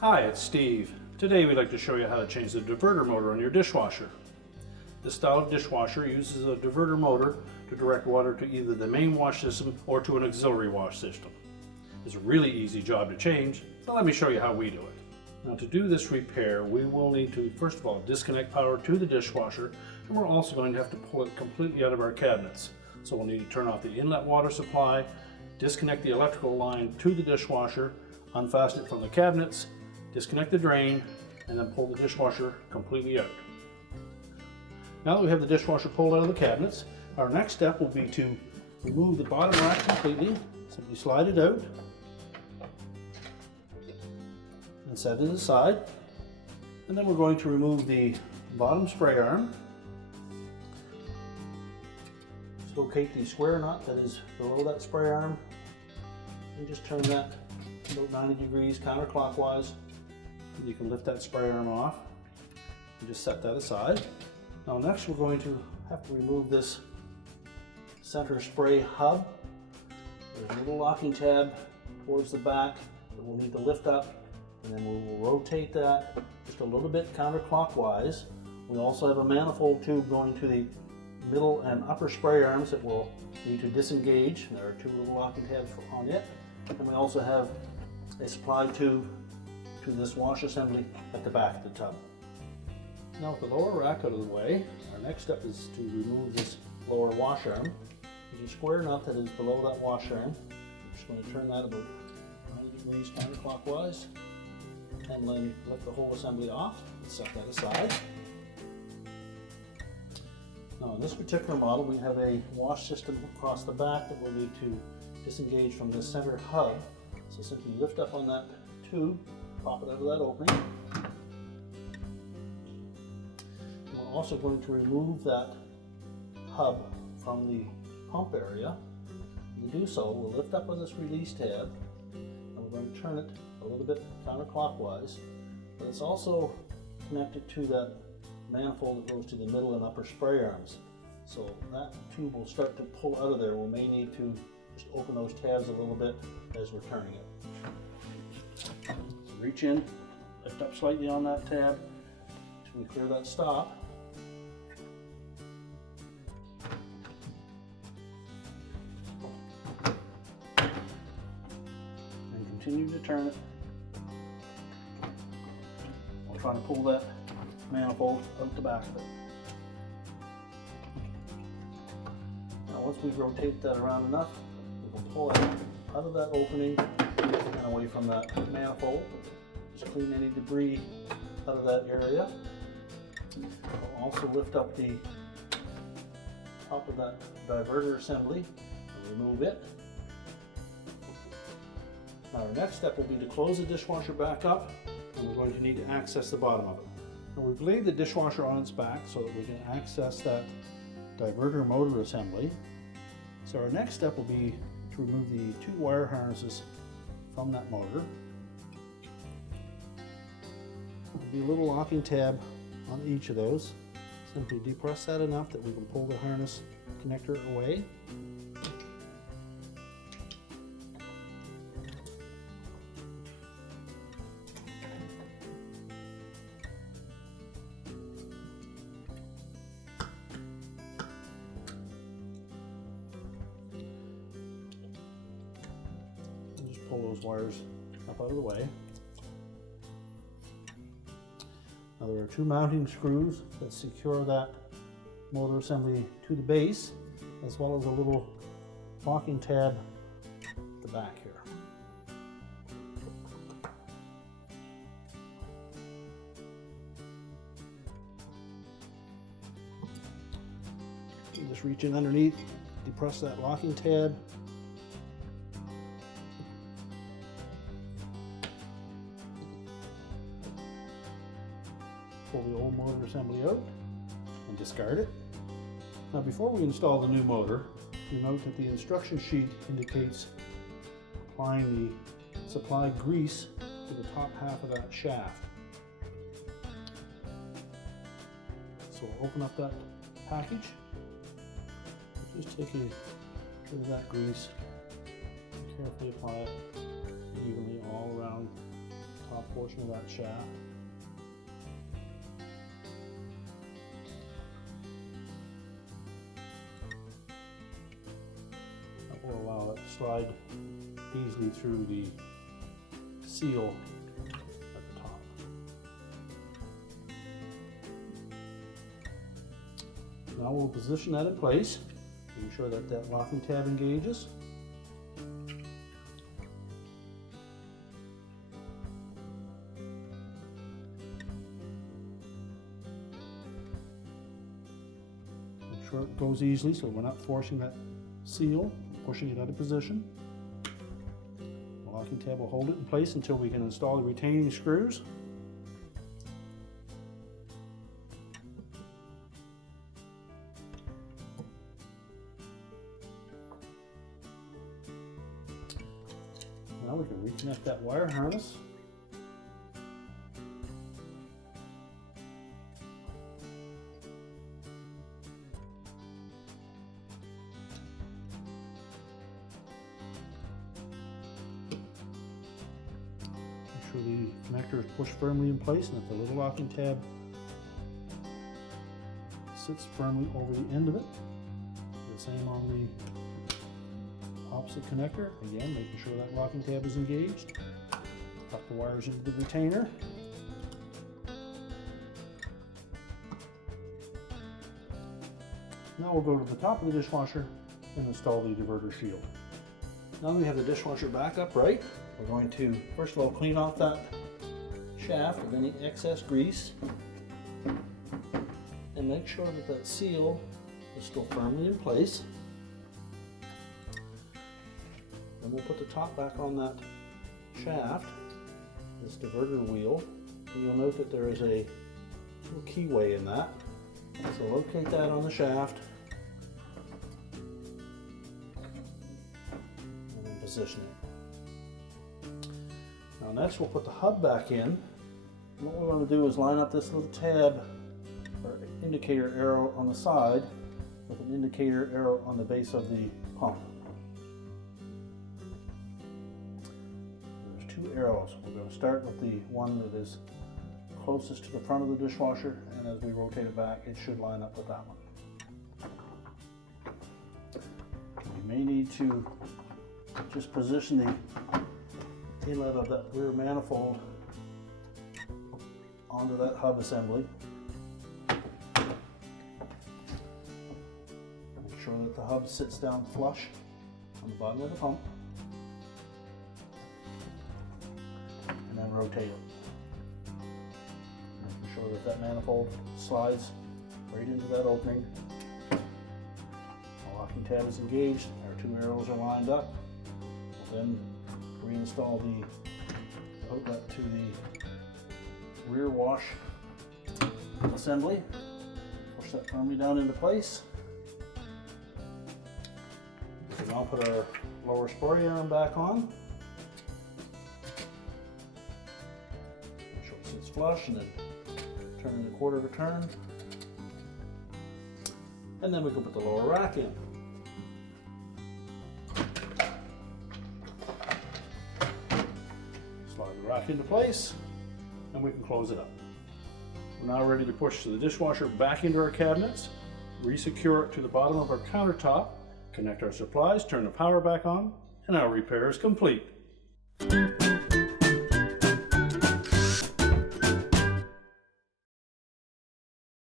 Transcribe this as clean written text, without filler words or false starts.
Hi, it's Steve. Today we'd like to show you how to change the diverter motor on your dishwasher. This style of dishwasher uses a diverter motor to direct water to either the main wash system or to an auxiliary wash system. It's a really easy job to change, so let me show you how we do it. Now to do this repair, we will need to first of all disconnect power to the dishwasher, and we're also going to have to pull it completely out of our cabinets. So we'll need to turn off the inlet water supply, disconnect the electrical line to the dishwasher, unfasten it from the cabinets, disconnect the drain, and then pull the dishwasher completely out. Now that we have the dishwasher pulled out of the cabinets, our next step will be to remove the bottom rack completely. Simply slide it out and set it aside. And then we're going to remove the bottom spray arm. Just locate the square nut that is below that spray arm and just turn that about 90 degrees counterclockwise. And you can lift that spray arm off and just set that aside. Now next we're going to have to remove this center spray hub. There's a little locking tab towards the back that we'll need to lift up, and then we will rotate that just a little bit counterclockwise. We also have a manifold tube going to the middle and upper spray arms that we'll need to disengage. There are two little locking tabs on it. And we also have a supply tube to this wash assembly at the back of the tub. Now with the lower rack out of the way, our next step is to remove this lower wash arm. There's a square nut that is below that wash arm. I'm just going to turn that about 90 degrees counterclockwise and then lift the whole assembly off and set that aside. Now in this particular model we have a wash system across the back that we'll need to disengage from this center hub. So simply lift up on that tube, pop it out of that opening. We're also going to remove that hub from the pump area. To do so, we'll lift up on this release tab and we're going to turn it a little bit counterclockwise, but it's also connected to that manifold that goes to the middle and upper spray arms. So that tube will start to pull out of there. We may need to just open those tabs a little bit as we're turning it. So reach in, lift up slightly on that tab until we clear that stop. And continue to turn it. We'll try to pull that manifold out the back of it. Now once we rotate that around enough, we can pull it out of that opening and away from that manifold. Just clean any debris out of that area. We'll also lift up the top of that diverter assembly and remove it. Now our next step will be to close the dishwasher back up, and we're going to need to access the bottom of it. Now we've laid the dishwasher on its back so that we can access that diverter motor assembly. So our next step will be to remove the two wire harnesses from that motor. There'll be a little locking tab on each of those. Simply depress that enough that we can pull the harness connector away. Pull those wires up out of the way. Now there are two mounting screws that secure that motor assembly to the base, as well as a little locking tab at the back here. You just reach in underneath, depress that locking tab. Pull the old motor assembly out and discard it. Now before we install the new motor, you note that the instruction sheet indicates applying the supply grease to the top half of that shaft. So we'll open up that package. Just take a bit of that grease. Carefully apply it evenly all around the top portion of that shaft. That will allow it to slide easily through the seal at the top. Now we'll position that in place, making sure that that locking tab engages. Make sure it goes easily so we're not forcing that seal, pushing it out of position. The locking tab will hold it in place until we can install the retaining screws. Now we can reconnect that wire harness. Make sure the connector is pushed firmly in place and that the little locking tab sits firmly over the end of it. The same on the opposite connector. Again, making sure that locking tab is engaged. Tuck the wires into the retainer. Now we'll go to the top of the dishwasher and install the diverter shield. Now that we have the dishwasher back upright, we're going to first of all clean off that shaft of any excess grease and make sure that that seal is still firmly in place. Then we'll put the top back on that shaft, this diverter wheel, and you'll note that there is a little keyway in that. So locate that on the shaft and then position it. Now next we'll put the hub back in. And what we want to do is line up this little tab or indicator arrow on the side with an indicator arrow on the base of the pump. There's two arrows. We're going to start with the one that is closest to the front of the dishwasher, and as we rotate it back, it should line up with that one. You may need to just position the inlet of that rear manifold onto that hub assembly. Make sure that the hub sits down flush on the bottom of the pump, and then rotate it. Making sure that that manifold slides right into that opening. The locking tab is engaged, our two arrows are lined up. We'll then reinstall the outlet to the rear wash assembly. Push that firmly down into place. We now put our lower spray arm back on. Make sure it sits flush and then turn the quarter to turn. And then we can put the lower rack in. Slide the rack into place and we can close it up. We're now ready to push the dishwasher back into our cabinets, re-secure it to the bottom of our countertop, connect our supplies, turn the power back on, and our repair is complete.